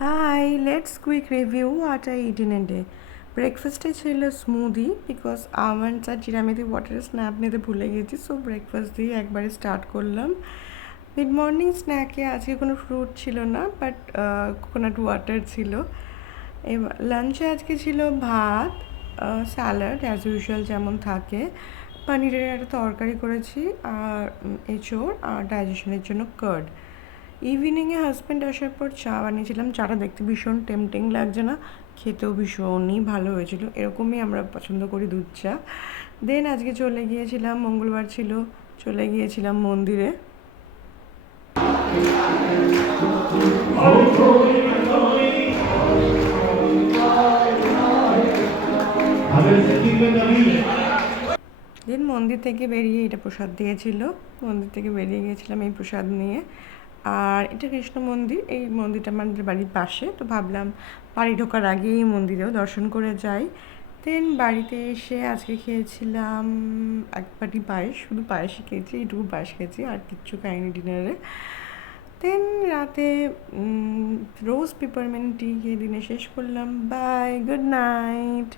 Hi, let's quick review what I eat in a day. ব্রেকফাস্টে ছিল smoothie because almonds আর জিরামেথি ওয়াটারের স্ন্যাপ নিতে ভুলে গেছি, সো ব্রেকফাস্ট দিয়ে একবারে স্টার্ট করলাম। মিড মর্নিং স্ন্যাকে আজকে কোনো ফ্রুট ছিল না, বাট কোকোনাট ওয়াটার ছিল। এবার লাঞ্চে আজকে ছিল ভাত, স্যালাড অ্যাজ ইউজুয়াল যেমন থাকে, পনিরের একটা তরকারি করেছি, আর এঁচোড়, আর ডাইজেশনের জন্য কার্ড। ইভিনিংয়ে হাজব্যান্ড আসার পর চা বানিয়েছিলাম। চাটা দেখতে ভীষণ টেম্পটিং লাগছে না, খেতেও ভীষণই ভালো হয়েছিল। এরকমই আমরা পছন্দ করি দুধ চা। দেন আজকে চলে গিয়েছিলাম, মঙ্গলবার ছিল, চলে গিয়েছিলাম মন্দিরে। দেন মন্দির থেকে বেরিয়ে এটা প্রসাদ দিয়েছিল, মন্দির থেকে বেরিয়ে গিয়েছিলাম এই প্রসাদ নিয়ে। আর এটা কৃষ্ণ মন্দির, এই মন্দিরটা আমাদের বাড়ির পাশে, তো ভাবলাম বাড়ি ঢোকার আগেই এই মন্দিরেও দর্শন করে যাই। দেন বাড়িতে এসে আজকে খেয়েছিলাম এক বাটি পায়েস, শুধু পায়েসই খেয়েছি, এইটুকু পায়েস খেয়েছি, আর কিচ্ছু খাইনি ডিনারে। দেন রাতে রোজ পিপারমেন্ট টি খেয়ে দিনে শেষ করলাম। Bye, good night.